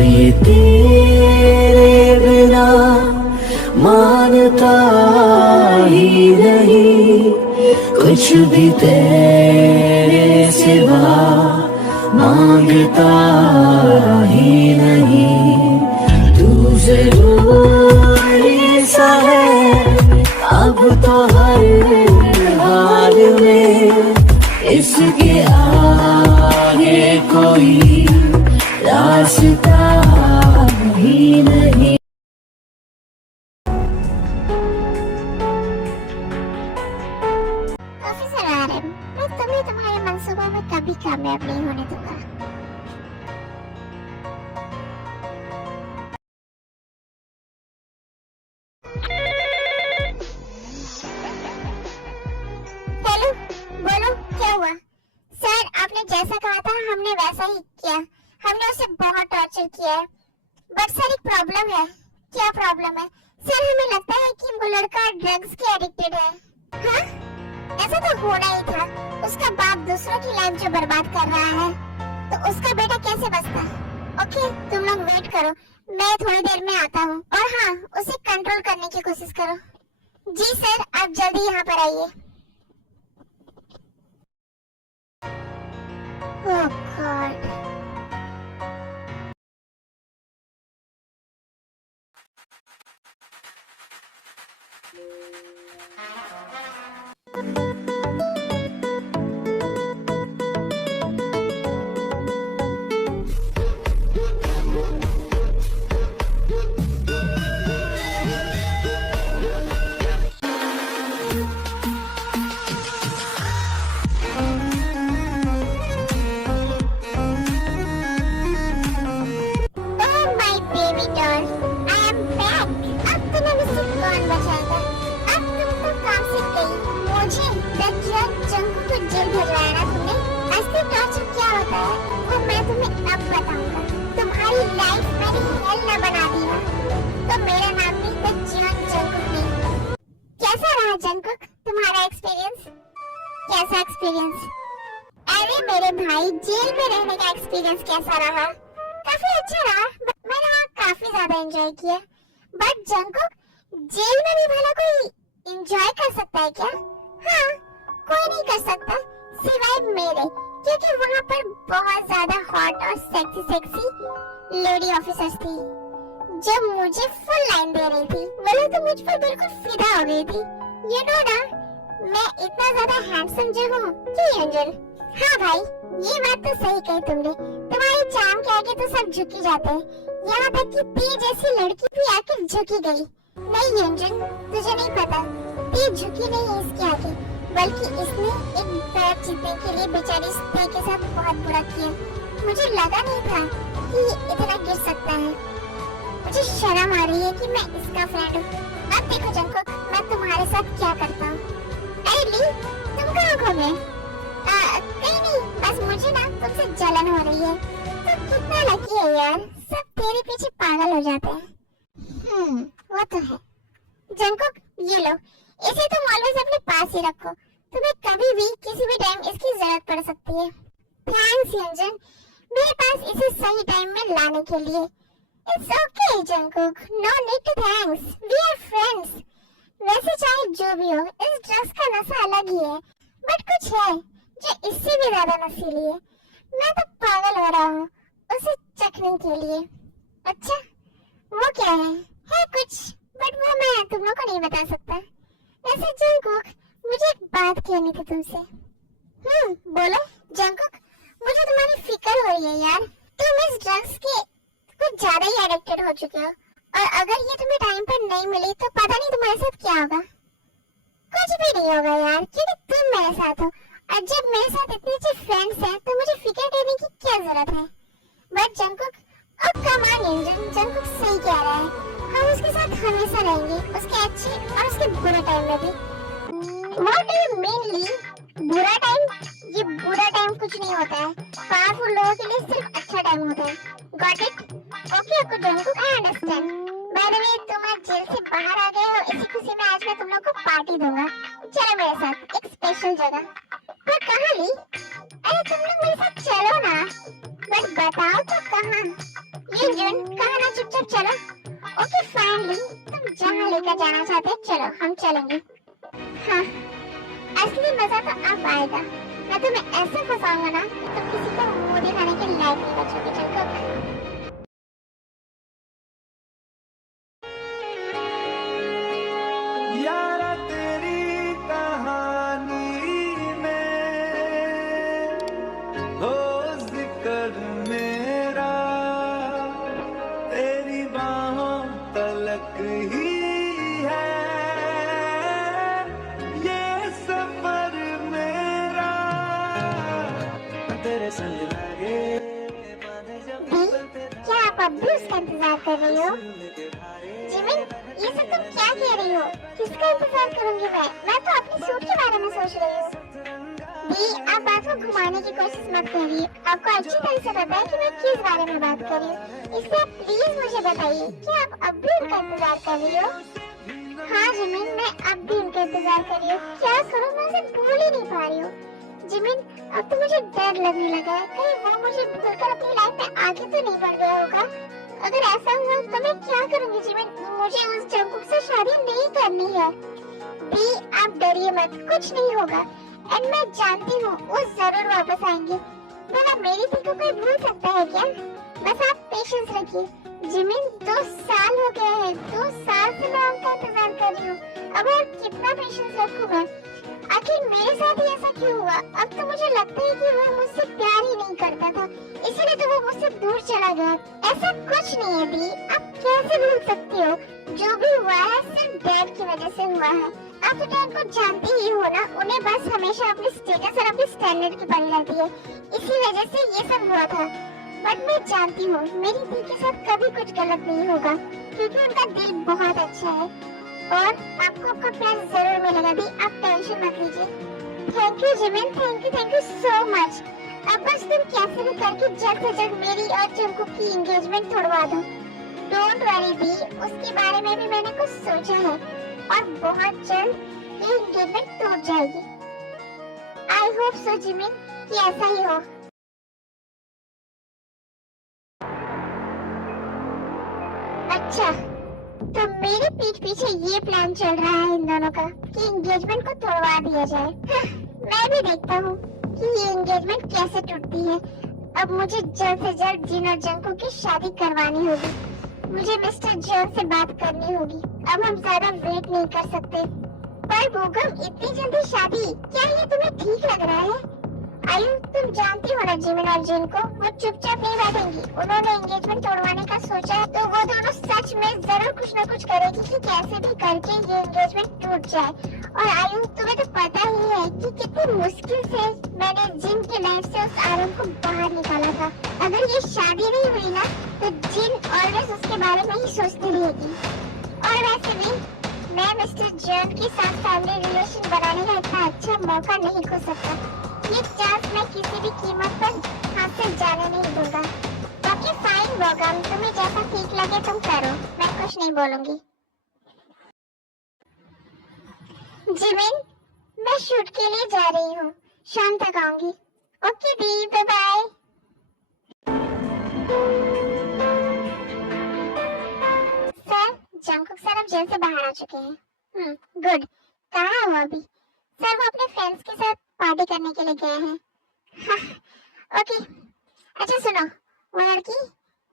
ये तेरे बिना मानता ही नहीं, कुछ भी तेरे सिवा मांगता ही नहीं। तू जरूरी सा है अब तो हर हाल में, इसके आगे कोई रास्ता ही नहीं। ऑफिसर आरएम, मैं तुम्हें तुम्हारे मंसूबों में कभी कामयाब नहीं होने दूंगा। हेलो, बोलो क्या हुआ? सर, आपने जैसा कहा था हमने वैसा ही किया। हमने उसे बहुत टॉर्चर किया है, बट सर एक प्रॉब्लम है। क्या प्रॉब्लम है? सर हमें लगता है कि वो लड़का ड्रग्स के एडिक्टेड है। हाँ? ऐसा तो होना ही था। उसका बाप दूसरों की लाइफ जो बर्बाद कर रहा है, तो उसका बेटा कैसे बचता है? ओके, तुम लोग वेट करो, मैं थोड़ी देर में आता हूँ। और हाँ, उसे कंट्रोल करने की कोशिश करो। जी सर, आप जल्दी यहाँ पर आइए। ओह गॉड। तुम्हारा एक्सपीरियंस कैसा एक्सपीरियंस? अरे मेरे भाई, जेल में रहने का एक्सपीरियंस कैसा रहा? काफी अच्छा रहा। मैंने वहाँ काफी ज्यादा एंजॉय किया। बट जंकुक, जेल में भी भला कोई एंजॉय कर सकता है क्या? हाँ, कोई नहीं कर सकता सिवाय मेरे, क्योंकि वहाँ पर बहुत ज्यादा हॉट और सेक्सी लेडी ऑफिसर्स थी जो मुझे फुल लाइन दे रही थी। बोले तो मुझ पर बिल्कुल फिदा हो गई थी। यू नो ना, मैं इतना ज्यादा हैंडसम जो हूँ। क्यों एंजल? हाँ भाई, ये बात तो सही कही तुमने। तुम्हारी चाम के आगे तो सब झुक ही जाते हैं, यहाँ तक कि ती जैसी लड़की भी आके झुकी गई। नहीं एंजल, तुझे नहीं पता, ती झुकी नहीं है इसके आगे, बल्कि इसने एक बैग जीतने के लिए बेचारी ती के साथ बहुत बुरा किया। मुझे लगा नहीं था कि ये इतना गिर सकता है। मुझे शर्म आ रही है कि मैं इसका फ्रेंड हूँ। अब देखो जंकुक, मैं तुम्हारे साथ क्या करता हूँ। अरे ली, तुम कहाँ खो गए? कहीं नहीं, बस मुझे ना तुमसे जलन हो रही है। तुम कितना लकी है यार, सब तेरे पीछे पागल हो जाते हैं। वो तो है। जंकुक, ये लो, इसे तुम ऑलवेज अपने पास ही रखो। तुम्हें कभी भी किसी भी टाइम इसकी जरूरत पड़ सकती है। थैंक्स यंजन, मेरे पास इसे सही टाइम में लाने के लिए। It's okay Jungkook, no need to thanks. We are friends. वैसे चाहे जो भी हो, इस ड्रग्स का नशा अलग ही है, बट कुछ है जो इससे भी ज्यादा नशीली है। मैं तो पागल हो रहा हूँ उसे चखने के लिए। अच्छा, वो क्या है? है कुछ, बट वो मैं तुम लोग को नहीं बता सकता। वैसे जंकुक, मुझे एक बात कहनी थी तुमसे। बोलो जंकुक, मुझे तुम्हारी फिक्र हो रही है यार। तुम इस ड्रग्स के कुछ ज्यादा ही एडिक्टेड हो चुके हो, और अगर ये तुम्हें टाइम पर नहीं मिली तो पता नहीं तुम्हारे साथ क्या होगा। कुछ भी नहीं होगा यार, क्योंकि तुम मेरे साथ हो, और जब मेरे साथ इतने अच्छे फ्रेंड्स हैं तो मुझे फिक्र करने की क्या जरूरत है? बट जंकुक, अब कम ऑन एंजल, जंकुक सही कह रहा है। हम उसके साथ हमेशा रहेंगे, उसके अच्छे और उसके बुरे टाइम में भी। What do you mean ली? बुरा टाइम? ये बुरा टाइम कुछ नहीं होता है। पावरफुल लोगों के लिए सिर्फ अच्छा टाइम होता है। Got it? Okay, Jungkook, I understand. By the way, तुम आज जेल से बाहर आ गए हो, इसी खुशी में आज मैं तुम लोग को पार्टी दूंगा। चलो मेरे साथ एक स्पेशल जगह। पर कहाँ ली? अरे तुम लोग मेरे साथ चलो ना। बट बताओ तो कहाँ? ये अर्जुन कहा ना चुपचाप चलो। ओके फाइनली, तुम जहाँ लेकर जाना चाहते चलो, हम चलेंगे। हाँ, असली मजा तो अब आएगा। मैं तुम्हें ऐसे फंसाऊंगा ना कि तुम किसी को मुंह दिखाने के लायक नहीं बचोगे। चलो यारा तेरी कहानी में हो जिक्र मेरा, तेरी बाहों तलक ही है ये सफर मेरा, तेरे संग लगे क्या आप अब भी उसका इंतजार कर रही हो? जिमिन, ये सब तुम क्या कह रही हो? किसका इंतजार करूंगी मैं तो अपनी सूट के बारे में सोच रही हूँ। दी, आप बात को घुमाने की कोशिश मत करिए। आपको अच्छी तरह से पता है कि मैं किस बारे में बात कर रही हूँ, इसलिए आप प्लीज मुझे बताइए कि आप अब भी उनका इंतजार कर रही हो? हाँ जिमिन, मैं अब भी उनका इंतजार कर रही हूँ। क्या करूँ, मैं उसे भूल ही नहीं पा रही हूँ। जिमिन, अब तो मुझे डर लगने लगा है, कहीं वो मुझे भूलकर अपनी लाइफ में आगे तो नहीं बढ़ गया होगा। अगर ऐसा हुआ तो मैं क्या करूंगी जिमिन? मुझे उस जंकुक से शादी नहीं करनी है। दी, आप डरिए मत, कुछ नहीं होगा। एंड मैं जानती हूँ वो जरूर वापस आएंगे। भला मेरी दी को कोई भूल सकता है क्या? बस आप पेशेंस रखिए। जिमिन, 2 साल हो गए हैं, 2 साल से मैं उनका इंतजार कर रही हूँ। अब और कितना पेशेंस रखूं मैं? आखिर मेरे साथ ही ऐसा क्यों हुआ? अब तो मुझे लगता है कि वो मुझसे प्यार ही नहीं करता था, इसीलिए तो वो मुझसे दूर चला गया। ऐसा कुछ नहीं है दी, आप कैसे भूल सकती हो? जो भी हुआ है सिर्फ डैड की वजह से हुआ है। आप तो डैड को जानती ही हो ना, उन्हें बस हमेशा अपने स्टेटस और अपने स्टैंडर्ड की पड़ी रहती है, इसी वजह से ये सब हुआ था। बट मैं जानती हूँ मेरी दी के साथ कभी कुछ गलत नहीं होगा, क्योंकि उनका दिल बहुत अच्छा है और आपको आपका प्यार जरूर मिलेगा दी, आप टेंशन मत लीजिए। Thank you Jimin, thank you so much. अब बस तुम कैसे भी करके जल्द से जल्द मेरी और जंकुक की एंगेजमेंट तोड़वा दो। डोंट वरी दी, उसके बारे में भी मैंने कुछ सोचा है और बहुत जल्द ये एंगेजमेंट टूट जाएगी। आई होप सो जिमिन कि ऐसा ही हो। अच्छा, तो मेरे पीठ पीछे ये प्लान चल रहा है इन दोनों का कि एंगेजमेंट को तोड़वा दिया जाए। मैं भी देखता हूँ कि ये एंगेजमेंट कैसे टूटती है। अब मुझे जल्द से जल्द जिन और जंकुक की शादी करवानी होगी। मुझे मिस्टर जॉन से बात करनी होगी। अब हम ज्यादा वेट नहीं कर सकते। पर बोगम, इतनी जल्दी शादी, क्या ये तुम्हें ठीक लग रहा है? आयु, तुम जानती हो ना जिमिन और जिन को, वो चुपचाप नहीं बैठेंगी। उन्होंने एंगेजमेंट तोड़वाने का सोचा है तो वो दोनों सच में जरूर कुछ न कुछ करेगी कि कैसे भी करके ये एंगेजमेंट टूट जाए। और आयु, तुम्हें तो पता ही है कि कितनी मुश्किल से मैंने जिन के लाइफ से उस आरम को बाहर निकाला था। अगर ये शादी नहीं हुई ना तो जिन ऑलवेज उसके बारे में ही सोचती रहेगी। और वैसे भी मैं मिस्टर जॉन के साथ फैमिली रिलेशन बनाने का इतना अच्छा मौका नहीं खो सकता। ये चांस मैं किसी भी कीमत पर हाथ से जाने नहीं दूंगा। बाकी फाइन बोगम, तुम्हें जैसा ठीक लगे तुम करो, मैं कुछ नहीं बोलूंगी। जिमिन, मैं शूट के लिए जा रही हूँ, शाम तक आऊंगी। ओके दी, bye bye. Sir, Jungkook sir अब जेल से बाहर आ चुके हैं। गुड। कहाँ है वो अभी? सर, वो अपने फ्रेंड्स के साथ पार्टी करने के लिए गए हैं। हाँ, ओके। अच्छा सुनो, वो लड़की,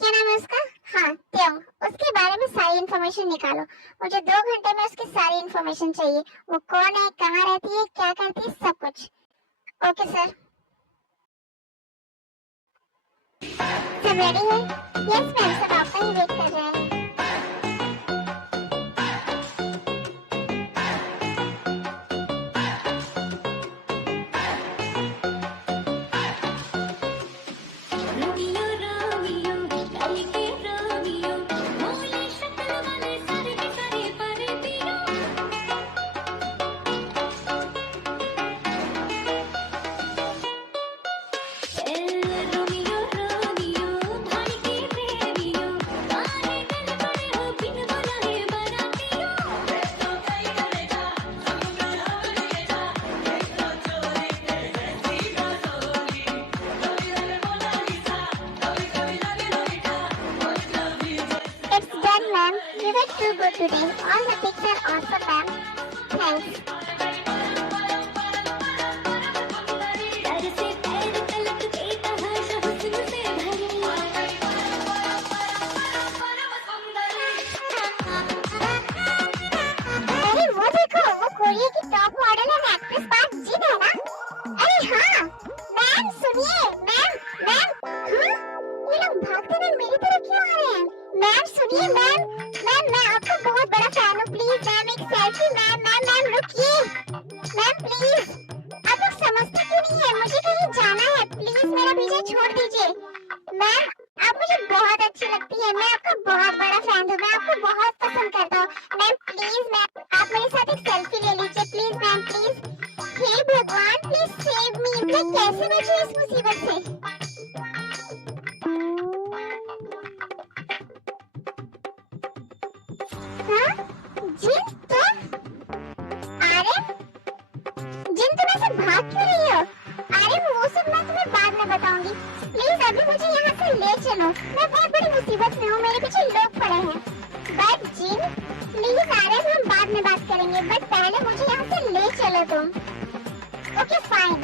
क्या नाम है उसका? हाँ, त्योंग। उसके बारे में सारी इन्फॉर्मेशन निकालो। मुझे 2 घंटे में उसकी सारी इन्फॉर्मेशन चाहिए। वो कौन है, कहाँ रहती है, क्या करती है, सब कुछ। Okay sir. सब रेडी है? यस मैम, सब आपका ही वेट कर रहे हैं। too good today. All the pics are awesome, ma'am. Thanks. अरे वो देखो, वो कोरिया की top model and actress Park Jin है ना? अरे हाँ, मैम सुनिए, मैम, हाँ? ये लोग भागते हुए मेरी तरफ क्यों आ रहे हैं? मैम सुनिए, मैम मैं आपका बहुत बड़ा फैन हूँ, प्लीज मैम एक सेल्फी, मैम रुकिए, मैम प्लीज, आप लोग समझते क्यों नहीं है? मुझे कहीं जाना है, प्लीज मेरा पीछे छोड़ दीजिए, मैम आप मुझे बहुत अच्छी लगती है, मैं आपका बहुत बड़ा फैन हूँ, मैं आपको बहुत पसंद करता हूँ, मैम प्लीज मैम आप मेरे साथ एक सेल्फी ले लीजिए, प्लीज मैम प्लीज, हे भगवान प्लीज सेव मी, मैं कैसे बचूं इस मुसीबत से? हाँ? जिन तुम? आरिफ? जिन तुम ऐसे भाग क्यों रही हो? आरिफ वो सब मैं तुम्हें बाद में बताऊंगी, प्लीज अभी मुझे यहाँ से ले चलो, मैं बहुत बड़ी मुसीबत में हूँ, मेरे पीछे लोग पड़े हैं। बट जिन प्लीज आरिफ हम बाद में बात करेंगे, बट पहले मुझे यहाँ से ले चलो तुम। Okay fine.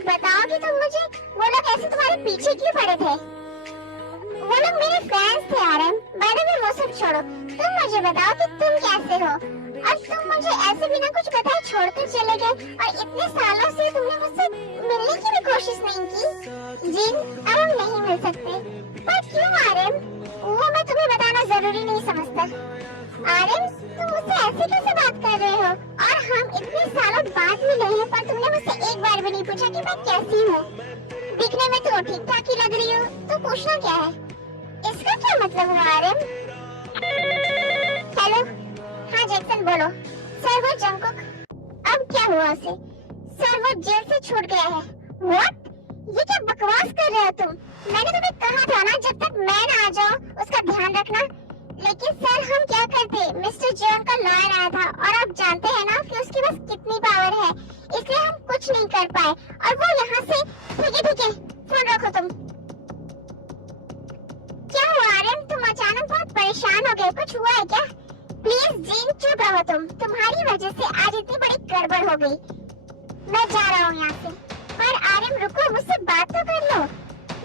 बताओगे तुम मुझे? वो लोग ऐसे तुम्हारे पीछे क्यों पड़े थे? वो लोग मेरे फैंस थे आरएम। बाय द वे वो सब छोड़ो, तुम मुझे बताओ कि तुम कैसे हो? और तुम मुझे ऐसे बिना कुछ बताए छोड़कर चले गए और इतने सालों से तुमने मुझसे मिलने की भी कोशिश नहीं की। जिन अब हम नहीं मिल सकते। पर क्यों आरएम? वो मैं तुम्हें बताना जरूरी नहीं समझता। आरएम तुम मुझसे ऐसे कैसे बात कर रहे हो? और हम इतने सालों बाद मिले हैं पर तुमने मुझसे एक बार भी नहीं पूछा कि मैं कैसी हूँ। दिखने में तो ठीक ठाक ही लग रही हो, तो पूछना क्या है? इसका क्या मतलब है आरएम? हेलो, हाँ जैक्सन बोलो। सर वो जंगकुक, अब क्या हुआ उसे? सर वो जेल से छूट गया है। व्हाट? ये क्या बकवास कर रहे हो तुम? मैंने तुम्हें कहा था ना जब तक मैं ना आ जाऊँ उसका ध्यान रखना। लेकिन सर हम क्या करते? मिस्टर जॉन का लॉयर आया था और आप जानते हैं ना कि उसके पास कितनी पावर है, इसलिए हम कुछ नहीं कर पाए और वो यहाँ से। ठीक है फोन रखो तुम। क्या हुआ आर्यन? तुम अचानक बहुत परेशान हो गए, कुछ हुआ है क्या? प्लीज जीन चुप रहो तुम, तुम्हारी वजह से आज इतनी बड़ी गड़बड़ हो गई। मैं जा रहा हूँ यहाँ से। पर आर्यन रुको, मुझसे बात तो कर लो।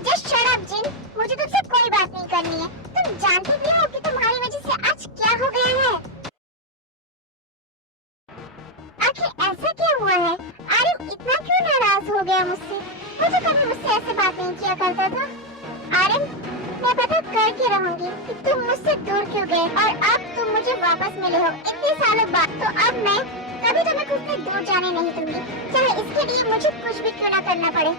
जस्ट शट अप जिन, मुझे तुमसे कोई बात नहीं करनी है। तुम जानते भी हो कि तुम्हारी वजह से आज क्या हो गया है। आखिर ऐसा क्या हुआ है? आर्यन इतना क्यों नाराज हो गया मुझसे? वो तो कभी मुझसे ऐसे बात नहीं किया करता था। आर्यन मैं पता करके रहूंगी कि तुम मुझसे दूर क्यों गए और अब तुम मुझे वापस मिले हो इतने सालों बाद। तो अब मैं कभी तुम्हें खुद से दूर जाने नहीं दूंगी, चाहे इसके लिए मुझे कुछ भी क्यों ना करना पड़े।